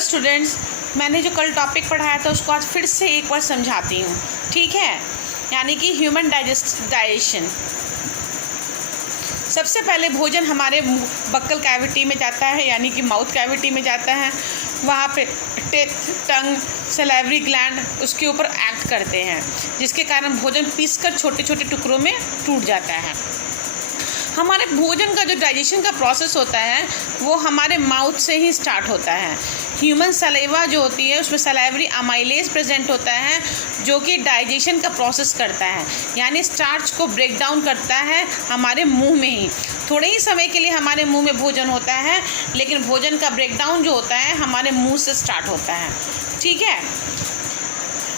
Hello students, मैंने जो कल टॉपिक पढ़ाया था उसको आज फिर से एक बार समझाती हूँ। ठीक है, यानी कि ह्यूमन डाइजेशन। सबसे पहले भोजन हमारे बक्कल कैविटी में जाता है, यानी कि माउथ कैविटी में जाता है। वहाँ पे टंग, सलाइवरी ग्लैंड उसके ऊपर एक्ट करते हैं, जिसके कारण भोजन पीसकर छोटे छोटे टुकड़ों में टूट जाता है। हमारे भोजन का जो डाइजेशन का प्रोसेस होता है वो हमारे माउथ से ही स्टार्ट होता है। ह्यूमन सलाइवा जो होती है उसमें सलाइवरी अमाइलेज प्रेजेंट होता है, जो कि डाइजेशन का प्रोसेस करता है, यानी स्टार्च को ब्रेक डाउन करता है हमारे मुंह में ही। थोड़े ही समय के लिए हमारे मुंह में भोजन होता है, लेकिन भोजन का ब्रेक डाउन जो होता है हमारे मुंह से स्टार्ट होता है। ठीक है,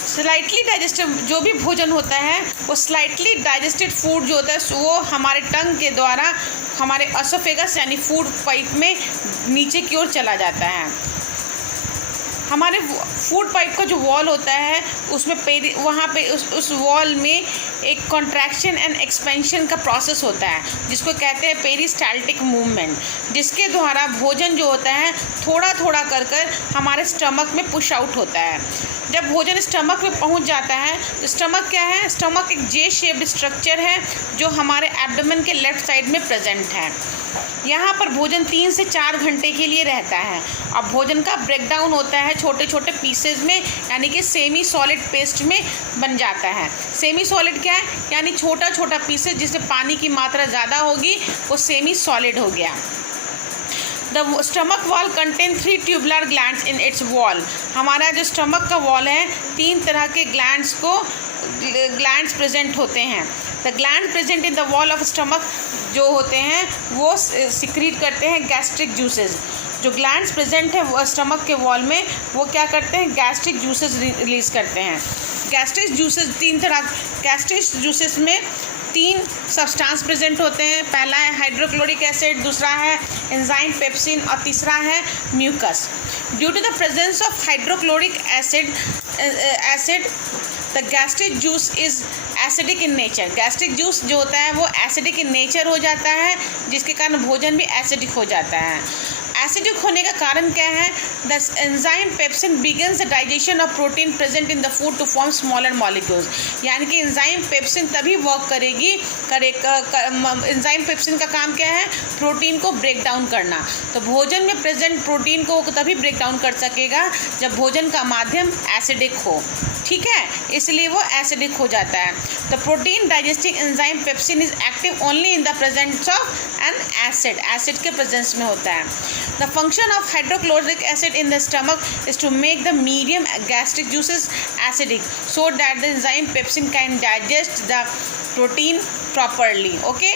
स्लाइटली डाइजेस्टिव जो भी भोजन होता है वो स्लाइटली डाइजेस्टेड फूड जो होता है वो हमारे टंग के द्वारा हमारे एसोफेगस यानी फूड पाइप में नीचे की ओर चला जाता है। हमारे फूड पाइप का जो वॉल होता है उसमें वहाँ पे उस वॉल में एक कॉन्ट्रैक्शन एंड एक्सपेंशन का प्रोसेस होता है, जिसको कहते हैं पेरिस्टाल्टिक मूवमेंट, जिसके द्वारा भोजन जो होता है थोड़ा थोड़ा कर हमारे स्टमक में पुश आउट होता है। जब भोजन स्टमक में पहुंच जाता है तो स्टमक क्या है? स्टमक एक जे शेप्ड स्ट्रक्चर है जो हमारे एब्डोमेन के लेफ्ट साइड में प्रेजेंट है। यहाँ पर भोजन 3 से 4 घंटे के लिए रहता है और भोजन का ब्रेक डाउन होता है छोटे छोटे पीसेज में, यानी कि सेमी सॉलिड पेस्ट में बन जाता है। सेमी सॉलिड क्या है? यानी छोटा छोटा पीसेज जिसमें पानी की मात्रा ज़्यादा होगी वो सेमी सॉलिड हो गया। The stomach wall contain 3 tubular glands in its wall. हमारा जो स्टमक का वॉल है 3 तरह के ग्लैंड्स प्रेजेंट होते हैं। The gland present in the wall of stomach जो होते हैं वो सिक्रीट करते हैं गैस्ट्रिक जूसेस। जो ग्लैंड्स प्रेजेंट है वो स्टमक के वॉल में वो क्या करते हैं? गैस्ट्रिक जूसेस रिलीज करते हैं। गैस्ट्रिक जूसेस में 3 सब्सटेंस प्रेजेंट होते हैं। पहला है हाइड्रोक्लोरिक एसिड, दूसरा है एंजाइम पेप्सिन और तीसरा है mucus. Due to the presence of hydrochloric acid the gastric juice is acidic in nature. Gastric juice जो होता है वो एसिडिक इन नेचर हो जाता है, जिसके कारण भोजन भी एसिडिक हो जाता है। एसिडिक होने का कारण क्या है? The enzyme pepsin begins the digestion of protein present in the food to form smaller molecules. यानी कि एंजाइम पेप्सिन तभी वर्क करेगी एंजाइम पेप्सिन का काम क्या है? प्रोटीन को ब्रेक डाउन करना। तो भोजन में प्रेजेंट प्रोटीन को तभी ब्रेक डाउन कर सकेगा जब भोजन का माध्यम एसिडिक हो। ठीक है, इसलिए वो एसिडिक हो जाता है। The protein digesting enzyme pepsin is active only in the presence of an acid के प्रेजेंस में होता है। The function of hydrochloric acid in the stomach is to make the medium gastric juices acidic so that the enzyme pepsin can digest the protein properly. Okay,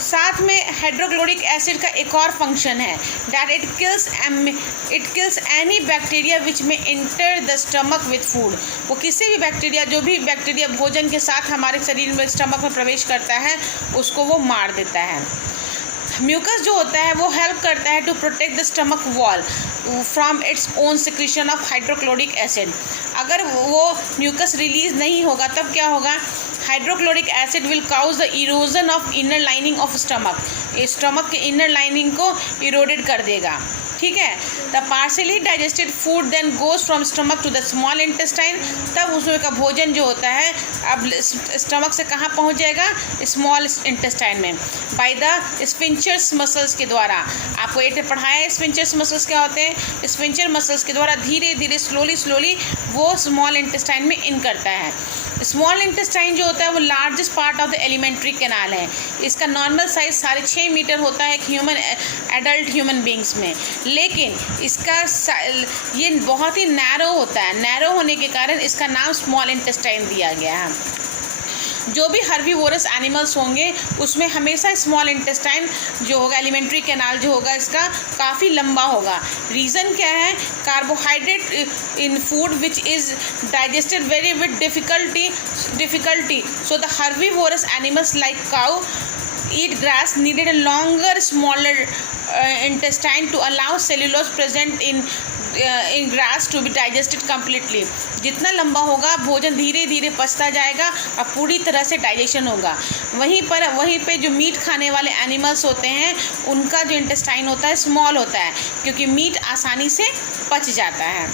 साथ में hydrochloric acid का एक और function है that it kills any bacteria which may enter the stomach with food. वो किसी भी bacteria जो भी बैक्टीरिया भोजन के साथ हमारे शरीर में स्टमक में प्रवेश करता है उसको वो मार देता है। म्यूकस जो होता है वो हेल्प करता है to protect the stomach wall from its own secretion of hydrochloric acid. अगर वो म्यूकस रिलीज नहीं होगा तब क्या होगा? Hydrochloric acid will cause the erosion of inner lining of stomach के इनर लाइनिंग को इरोडेड कर देगा। ठीक है, the partially digested food then goes from stomach to the small intestine. तब उसमें का भोजन जो होता है अब स्टमक से कहाँ पहुँच जाएगा? स्मॉल इंटेस्टाइन में, बाय द स्फिंक्टर्स मसल्स के द्वारा। आपको एक पढ़ाया है स्फिंक्टर्स मसल्स क्या होते हैं। स्फिंक्टर मसल्स के द्वारा धीरे धीरे स्लोली वो स्मॉल इंटेस्टाइन में इन करता है। स्मॉल इंटेस्टाइन जो होता है वो largest part of the alimentary canal है। इसका नॉर्मल साइज 6.5 मीटर होता है एक एडल्ट ह्यूमन बींग्स में, लेकिन इसका ये बहुत ही नैरो होता है। नैरो होने के कारण इसका नाम स्मॉल इंटेस्टाइन दिया गया है। जो भी हर्बीवोरस एनिमल्स होंगे उसमें हमेशा स्मॉल इंटेस्टाइन जो होगा, एलिमेंट्री कैनाल जो होगा इसका काफ़ी लंबा होगा। रीज़न क्या है? Carbohydrate in food which is digested very with difficulty so the herbivorous animals like cow eat grass needed a longer, smaller intestine to allow cellulose present in grass to be digested completely. जितना लंबा होगा भोजन धीरे धीरे पचता जाएगा और पूरी तरह से डाइजेशन होगा। वहीं पे जो मीट खाने वाले एनिमल्स होते हैं उनका जो इंटेस्टाइन होता है स्मॉल होता है, क्योंकि मीट आसानी से पच जाता है।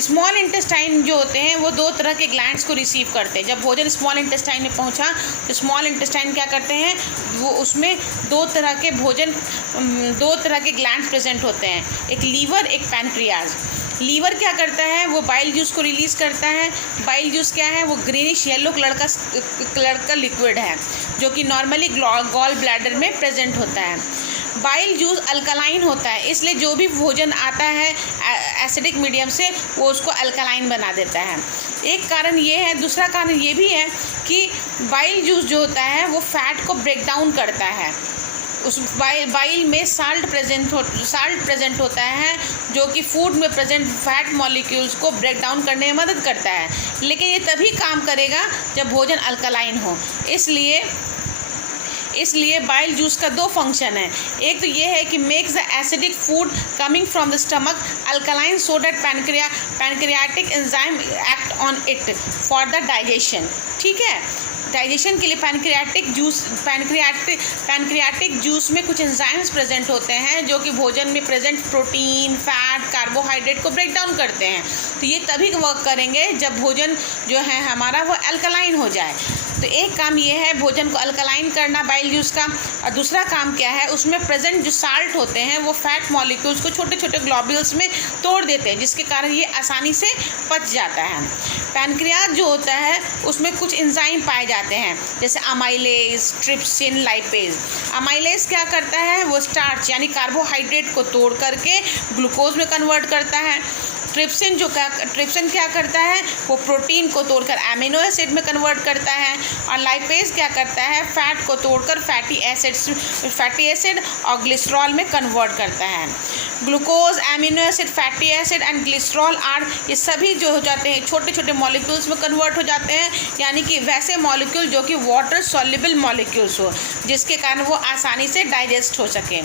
स्मॉल इंटेस्टाइन जो होते हैं वो दो तरह के ग्लैंड्स को रिसीव करते हैं। जब भोजन स्मॉल इंटेस्टाइन में पहुंचा तो स्मॉल इंटेस्टाइन क्या करते हैं, वो उसमें दो तरह के ग्लैंड्स प्रेजेंट होते हैं, एक लीवर, एक पैनक्रियाज। लीवर क्या करता है, वो बाइल जूस को रिलीज़ करता है। बाइल जूस क्या है, वो ग्रीनिश येलो कलर का लिक्विड है जो कि नॉर्मली गॉल ब्लैडर में प्रेजेंट होता है। बाइल जूस अल्कलाइन होता है, इसलिए जो भी भोजन आता है एसिडिक मीडियम से वो उसको अल्कलाइन बना देता है। एक कारण ये है। दूसरा कारण ये भी है कि बाइल जूस जो होता है वो फैट को ब्रेक डाउन करता है। उस बाइल में साल्ट प्रेजेंट होता है जो कि फूड में प्रेजेंट फैट मॉलिक्यूल्स को ब्रेक डाउन करने में मदद करता है, लेकिन ये तभी काम करेगा जब भोजन अल्कलाइन हो। इसलिए बाइल जूस का दो फंक्शन है। एक तो ये है कि makes the acidic food coming from the stomach alkaline so that pancreatic enzyme act on it for the digestion. ठीक है, डाइजेशन के लिए पैनक्रियाटिक जूस में कुछ एंजाइम्स प्रेजेंट होते हैं जो कि भोजन में प्रेजेंट प्रोटीन, फैट, कार्बोहाइड्रेट को ब्रेक डाउन करते हैं। तो ये तभी वर्क करेंगे जब भोजन जो है हमारा वो अल्कलाइन हो जाए। तो एक काम ये है भोजन को अल्कलाइन करना बाइल जूस का, और दूसरा काम क्या है, उसमें प्रेजेंट जो साल्ट होते हैं वो फैट मॉलिक्यूल्स को छोटे छोटे ग्लोब्यूल्स में तोड़ देते हैं, जिसके कारण ये आसानी से पच जाता है। पैनक्रियाज जो होता है उसमें कुछ एंजाइम पाए जाते हैं, जैसे अमाइलेज, ट्रिप्सिन, लाइपेज। अमाइलेज क्या करता है, वो स्टार्च यानी कार्बोहाइड्रेट को तोड़ करके ग्लूकोज में कन्वर्ट करता है। ट्रिप्सिन क्या करता है, वो प्रोटीन को तोड़कर एमिनो एसिड में कन्वर्ट करता है। और लाइपेज क्या करता है, फैट को तोड़कर फैटी एसिड और ग्लिसरॉल में कन्वर्ट करता है। Glucose, amino acid, fatty acid and glycerol ये सभी जो हो जाते हैं छोटे छोटे मॉलिक्यूल्स में कन्वर्ट हो जाते हैं, यानी कि वैसे मॉलिक्यूल जो कि वाटर सॉल्युबल मॉलिक्यूल्स हो, जिसके कारण वो आसानी से डाइजेस्ट हो सकें।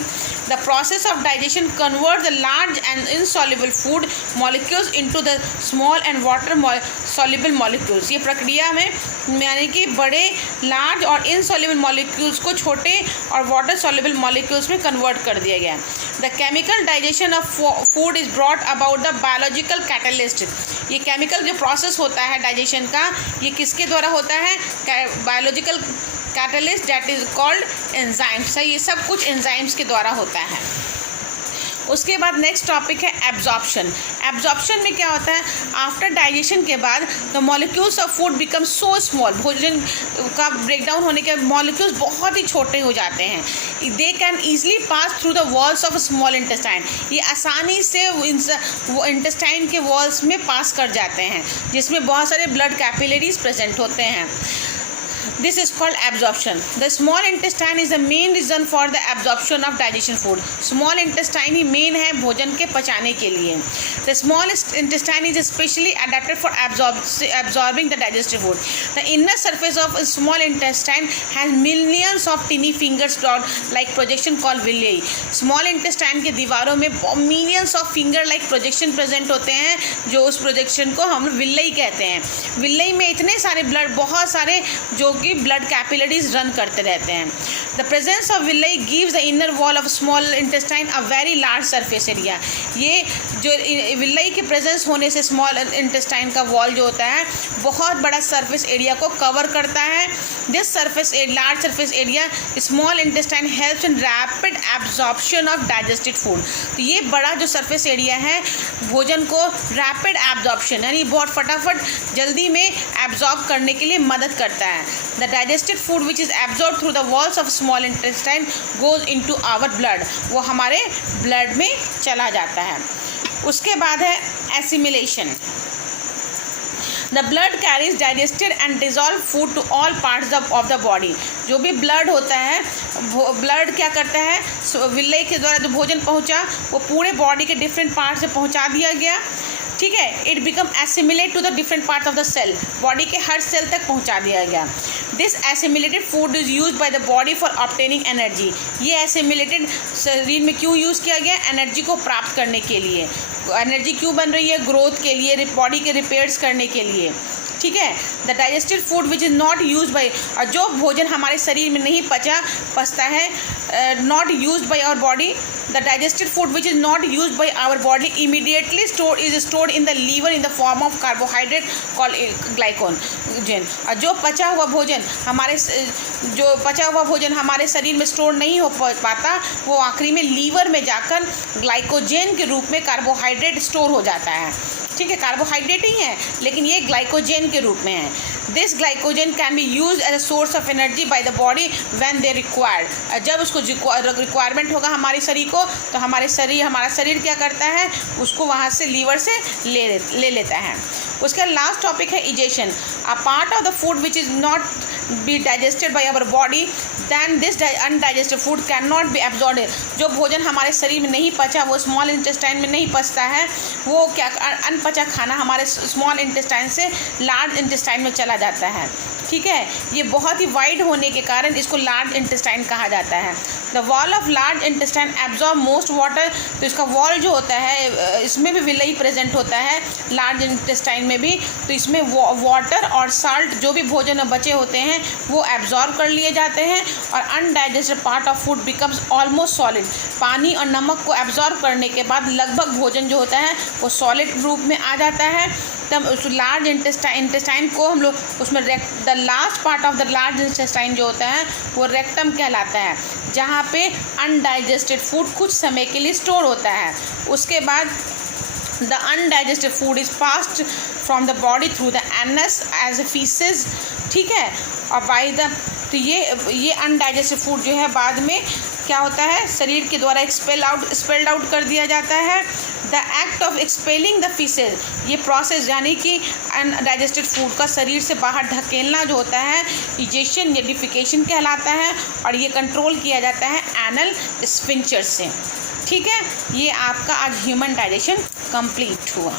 The process of digestion convert the large and insoluble food molecules into the small and water soluble molecules. ये प्रक्रिया में यानी कि बड़े, लार्ज और इनसॉल्युबल मॉलिक्यूल्स को छोटे और वाटर सॉल्युबल मॉलिक्यूल्स में कन्वर्ट कर दिया गया। The chemical digestion of food is brought about the biological catalyst. ये केमिकल जो प्रोसेस होता है डाइजेशन का, ये किसके द्वारा होता है, biological catalyst that is called enzymes. ये सब कुछ एंजाइम्स के द्वारा होता है। उसके बाद नेक्स्ट टॉपिक है एब्जॉर्प्शन। एब्जॉर्प्शन में क्या होता है, आफ्टर डाइजेशन के बाद the molecules of food become so small. भोजन का ब्रेकडाउन होने के मॉलिक्यूल्स बहुत ही छोटे हो जाते हैं। They can easily pass through the walls of small intestine. ये आसानी से वो इंटेस्टाइन के वॉल्स में पास कर जाते हैं, जिसमें बहुत सारे ब्लड कैपिलरीज प्रेजेंट होते हैं। This is called absorption. The small intestine is the main reason for the absorption of digestion food. Small intestine he main है भोजन के पचाने के लिए. The small intestine is especially adapted for absorbing the digested food. The inner surface of a small intestine has millions of tiny fingers like projection called villi. Small intestine के दीवारों में millions of finger like projection present होते हैं, जो उस projection को हम villi कहते हैं. villi में इतने सारे blood, बहुत सारे जो कि ब्लड कैपिलरीज रन करते रहते हैं। The presence of Willey gives the inner wall of small intestine a very large surface area. ये जो विल्ली के प्रेजेंस होने से स्मॉल इंटेस्टाइन का वॉल जो होता है बहुत बड़ा सरफेस एरिया को कवर करता है। This large surface area small intestine helps in rapid absorption of digested food. तो ये बड़ा जो सरफेस एरिया है भोजन को रैपिड एब्जॉर्प्शन यानी बहुत फटाफट जल्दी में एब्जॉर्ब करने के लिए मदद करता है। The digested food which is absorbed through the walls of small intestine goes into our blood. वो हमारे ब्लड में चला जाता है। उसके बाद है assimilation. The blood carries digested and dissolved food to all parts of the body. जो भी ब्लड होता है, ब्लड क्या करता है, विल्ली के द्वारा जो भोजन पहुंचा वो पूरे बॉडी के डिफरेंट पार्ट से पहुंचा दिया गया। ठीक है, it become assimilate to the different part of the cell, body के हर सेल तक पहुंचा दिया गया। This assimilated food is use by the body for obtaining energy. ये एसिमिलेटेड शरीर में क्यों यूज़ किया गया? एनर्जी को प्राप्त करने के लिए। एनर्जी क्यों बन रही है? ग्रोथ के लिए, बॉडी के रिपेयर्स करने के लिए, ठीक है। The digested food which is not use by, और जो भोजन हमारे शरीर में नहीं पचता है, not use by our body, the digested food which is not use by our body immediately stored in the liver in the form of carbohydrate called glycogen. और जो पचा हुआ भोजन हमारे शरीर में स्टोर नहीं हो पाता, वो आखिरी में लीवर में जाकर ग्लाइकोजन के रूप में कार्बोहाइड्रेट स्टोर हो जाता है, ठीक है। कार्बोहाइड्रेट ही है लेकिन ये ग्लाइकोजन के रूप में है। This glycogen can be use as a source of energy by the body when they required. जब उसको रिक्वायरमेंट होगा हमारे शरीर को, तो हमारा शरीर क्या करता है? उसको वहाँ से लीवर से ले लेता है। उसका लास्ट टॉपिक है egestion. A part of the food which is not be digested by our body than this undigested food can not be absorb. जो भोजन हमारे शरीर में नहीं पचा, वो स्मॉल इंटेस्टाइन में नहीं पचता है, वो क्या अनपचा खाना हमारे स्मॉल इंटेस्टाइन से लार्ज इंटेस्टाइन में चला जाता है, ठीक है। ये बहुत ही वाइड होने के कारण इसको लार्ज इंटेस्टाइन कहा जाता है। The wall of large intestine absorb most water. तो इसका वॉल जो होता है, इसमें भी विलई प्रेजेंट होता है, लार्ज इंटेस्टाइन में भी। तो इसमें वाटर और साल्ट जो भी भोजन में बचे होते हैं वो एब्जॉर्ब कर लिए जाते हैं, और undigested part of food becomes almost solid. पानी और नमक को एब्जॉर्ब करने के बाद लगभग भोजन जो होता है वो सॉलिड रूप में आ जाता है। तब उस लार्ज इंटेस्टाइन को हम लोग उसमें the last part of the large intestine जो होता है वो रेक्टम कहलाता है, जहाँ पे अनडाइजेस्टेड फूड कुछ समय के लिए स्टोर होता है। उसके बाद the undigested food is passed from the body through the anus as a faeces, ठीक है। और बाय द, तो ये अनडाइजेस्टेड फूड जो है बाद में क्या होता है? शरीर के द्वारा एक्सपेल्ड आउट कर दिया जाता है। The act of expelling the faeces, ये प्रोसेस यानी कि अनडाइजेस्टेड फूड का शरीर से बाहर ढकेलना जो होता है इजेशन या डिफिकेशन कहलाता है, और ये कंट्रोल किया जाता है एनल स्फिंक्टर से, ठीक है। ये आपका आज ह्यूमन डाइजेशन कंप्लीट हुआ।